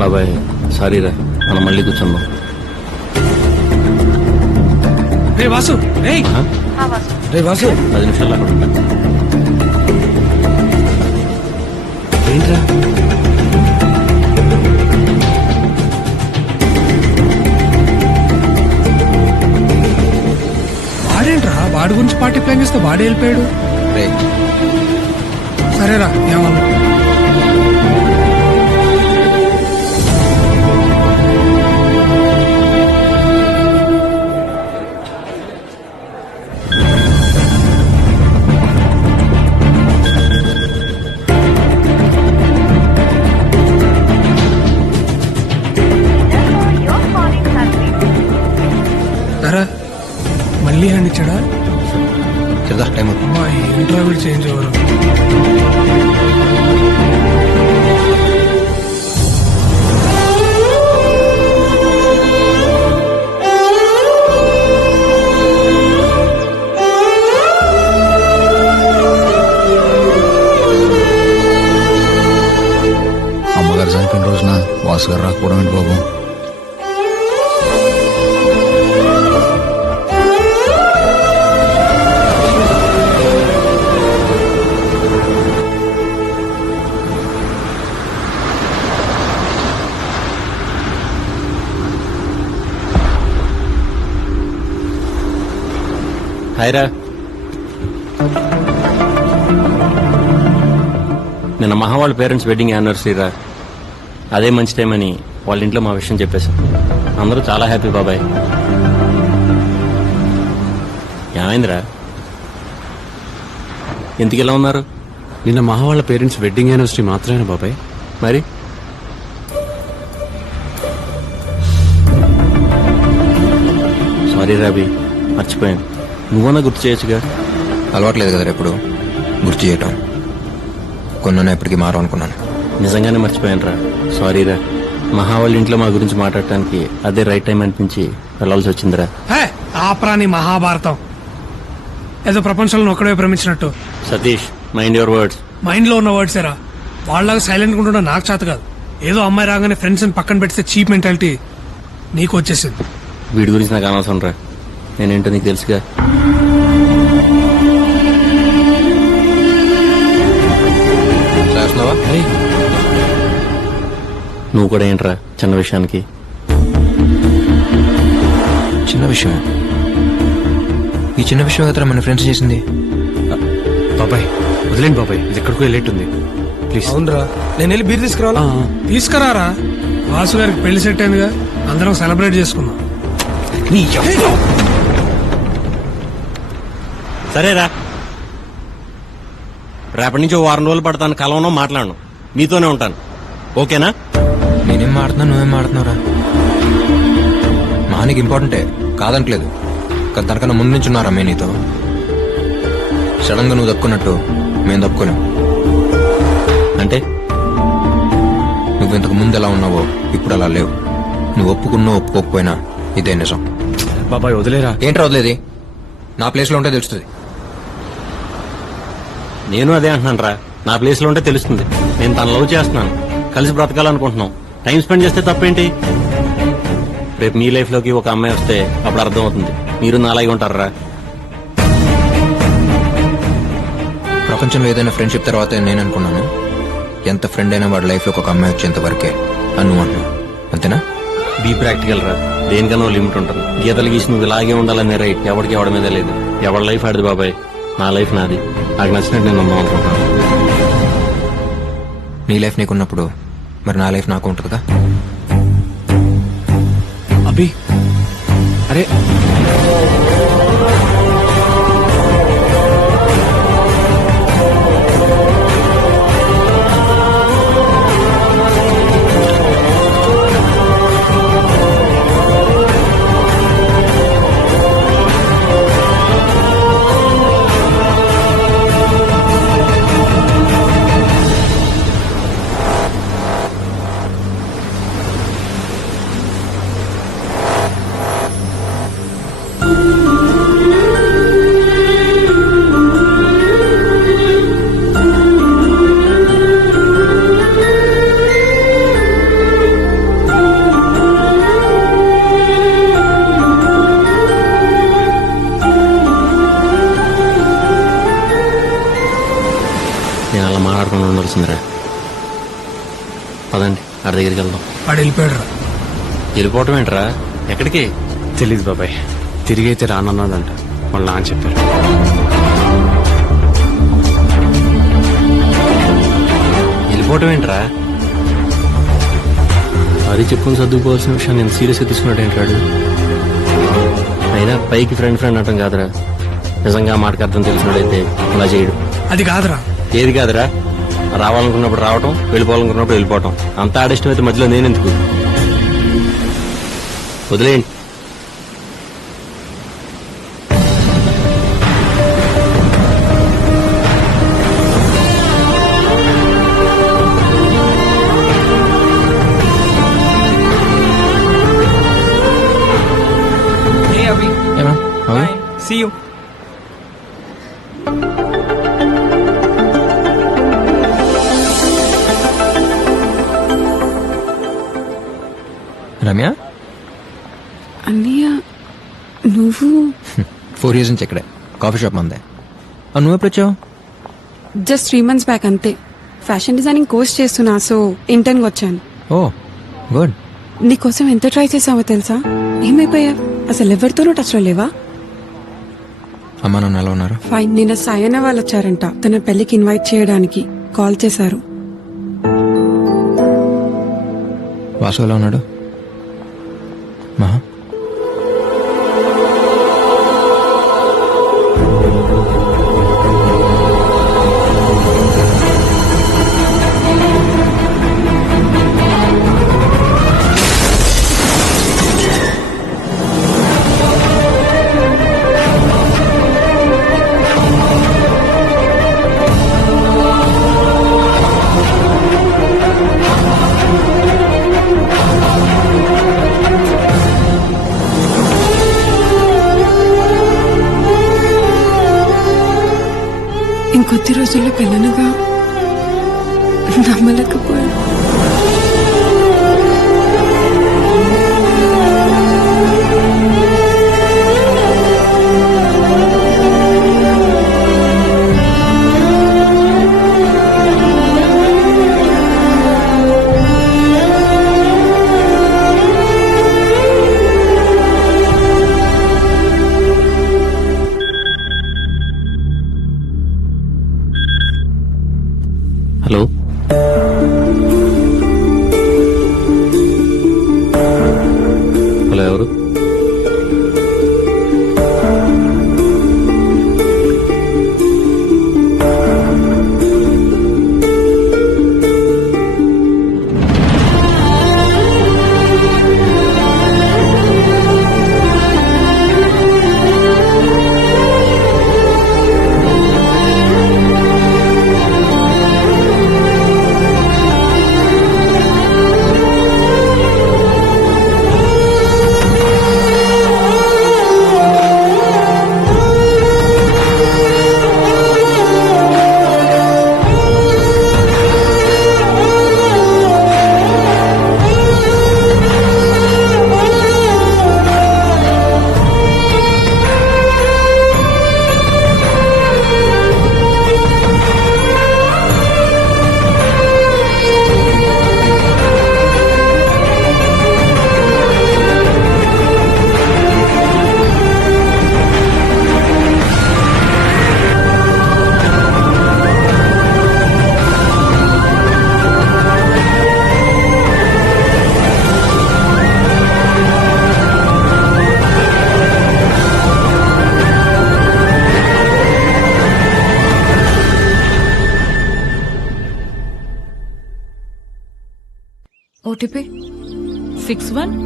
బాబాయ్ సారీ రా, మనం మళ్ళీ కూర్చుందాం. రే వాసు, రే వాసు, 10 నిమిషాలు అక్కడ ఉంటా. ఏంట్రా వాడేంట్రా, వాడి గురించి పార్టీ ప్లాన్ చేస్తే వాడే వెళ్ళిపోయాడు. సరేరా ఏమన్నా. మళ్ళీ హ్యాండ్ ఇచ్చాడా? ఇంట్లో వీడు చేంజ్ అవ్వరు. అమ్మగారు చనిపోయిన రోజున వాసు గారు రాకపోవడం ఏంటి బాబు? హాయ్రా, నిన్న మహా వాళ్ళ పేరెంట్స్ వెడ్డింగ్ యానివర్సరీ రా. అదే మంచి టైం అని వాళ్ళ ఇంట్లో మా విషయం చెప్పేశాం. అందరూ చాలా హ్యాపీ బాబాయ్. ఏమైందిరా, ఎందుకు ఇలా ఉన్నారు? నిన్న మహా వాళ్ళ పేరెంట్స్ వెడ్డింగ్ యానివర్సరీ మాత్రమేనా బాబాయ్? మరి సారీ రాబీ, మర్చిపోయాను. నువ్వన్నా గుర్తు చేయొచ్చుగా. అలవాట్లేదు కదా ఎప్పుడు గుర్తు చేయటం. కొన్న ఎప్పటికీ మారు అనుకున్నాను. నిజంగానే మర్చిపోయాను రా, సారీ రా. మహా వాళ్ళ ఇంట్లో మా గురించి మాట్లాడటానికి అదే రైట్ టైం అనిపించి వెళ్ళాల్సి వచ్చిందిరా. ఆప్రాని మహాభారతం ఏదో ప్రపంచంలో ఒక్కడే భ్రమించినట్టు. Satish, mind your words. Mind లో ఉన్న వర్డ్స్ ఏరా, వాళ్ళలాగా సైలెంట్ గా ఉండడం నాకు చేత కాదు. ఏదో అమ్మాయి రాగానే ఫ్రెండ్స్ పక్కన పెడితే చీప్ మెంటాలిటీ నీకు వచ్చేసింది. వీడి గురించి నాకు అనవసరం రా, నేనేంటో నీకు తెలుసుగా. నువ్వు కూడా ఏంట్రా చిన్న విషయానికి? చిన్న విషయం? ఈ చిన్న విషయం కదా మన ఫ్రెండ్స్ చేసింది. బాబాయ్ వదిలేండి బాబాయ్, ఇది ఎక్కడికో వెళ్ళేట్టుంది. ప్లీజ్. అవునరా, నేను వెళ్ళి బీర్ తీసుకురావాలా? తీసుకురారా. వాసు గారికి పెళ్లి సెట్ అయిందిగా, అందరం సెలబ్రేట్ చేసుకుందాం. సరేరా, రేపటి నుంచి 1 వారం రోజులు పడతాను. కలవను, మాట్లాడను, మీతోనే ఉంటాను. ఓకేనా? నేనేం మాడుతున్నా, నువ్వేం మాడుతున్నావురా? మానికి ఇంపార్టెంటే కాదనట్లేదు, కానీ తనకన్నా ముందు నుంచి ఉన్నారా మేము నీతో. సడన్ గా నువ్వు తప్పుకున్నట్టు మేము తప్పుకోలేం. అంటే నువ్వు ఇంతకు ముందు ఎలా ఉన్నావో ఇప్పుడు అలా లేవు. నువ్వు ఒప్పుకున్నా ఒప్పుకోకపోయినా ఇదే నిజం. బాబాయ్ వదిలేరా. ఏంట్రా వదిలేది? నా ప్లేస్ లో ఉంటే తెలుస్తుంది. నేను అదే అంటున్నాను రా, నా ప్లేస్ లో ఉంటే తెలుస్తుంది. నేను తన లవ్ చేస్తున్నాను, కలిసి బ్రతకాలనుకుంటున్నాం. టైం స్పెండ్ చేస్తే తప్పేంటి? రేపు మీ లైఫ్ లోకి ఒక అమ్మాయి వస్తే అప్పుడు అర్థం అవుతుంది మీరు నాలాగే ఉంటారా. ప్రపంచంలో ఏదైనా ఫ్రెండ్షిప్ తర్వాత నేను అనుకున్నాను, ఎంత ఫ్రెండ్ అయినా వాడి లైఫ్ లో ఒక అమ్మాయి వచ్చేంత వరకే అను అంటున్నావు. అంతేనా? బీ ప్రాక్టికల్ రా, దేనికనో లిమిట్ ఉంటుంది. గీతలు గీసి నువ్వు ఇలాగే ఉండాలనే రైట్ ఎవరికి ఎవడ మీద లేదు. ఎవరి లైఫ్ ఆడిది బాబాయ్, నా లైఫ్ నాది. నాకు నచ్చినట్టు నేను ఉందాం అనుకుంటున్నాను. నీ లైఫ్ నీకున్నప్పుడు మరి నా లైఫ్ నాకు ఉంటుందిగా. అభి అరే వస్తుందిరా. పదండి ఆడి దగ్గరికి వెళ్దాం. వాడు వెళ్ళిపోయాడు రా. వెళ్ళిపోవటం ఏంట్రా? ఎక్కడికి? తెలీదు బాబాయ్, తిరిగి అయితే రానన్నాడంట వాళ్ళ నాన్న చెప్పారు. వెళ్ళిపోవటం ఏంట్రా? అది చెప్పుకుని సర్దుకుపోవాల్సిన విషయం నేను సీరియస్గా తీసుకున్నాడు ఏంటాడు. అయినా పైకి ఫ్రెండ్ ఫ్రెండ్ అంటాం కాదురా, నిజంగా మాటకు అర్థం తెలిసినోడైతే అలా చేయడు. అది కాదురా. ఏది కాదురా? రావాలనుకున్నప్పుడు రావటం, వెళ్ళిపోవాలనుకున్నప్పుడు వెళ్ళిపోవటం. అంత ఆడిష్టం అయితే మధ్యలో నేనెందుకు? వదిలేయండి. Hey Abhi, ఏమా bye. See you. రమ్య అన్నయ్య నువ్వు 4 years నుంచి ఇక్కడే కాఫీ షాప్ మందే. నువ్వు ఎప్పుడు వచ్చావు? జస్ట్ 3 months బ్యాక్ అంతే. ఫ్యాషన్ డిజైనింగ్ కోర్స్ చేస్తున్నా, సో ఇంటర్న్ వచ్చాను. ఓ గుడ్. నీకోసం ఎంత ట్రై చేసావో తెలుసా? ఏమైపోయావు? అసలు ఎవరితోనూ టచ్ లో లేవా? అమ్మా నాన్న ఎలా ఉన్నారు? ఫైన్. నిన్న సాయన వాళ్ళు వచ్చారంట, తన పెళ్లికి ఇన్వైట్ చేయడానికి కాల్ చేశారు. వాసు ఎలా ఉన్నాడు? మహా ఇంకొద్ది రోజుల్లో పెళ్ళనగా నమ్మలేకపోయాను. హలో, హలో, ఎవరు? OTP 61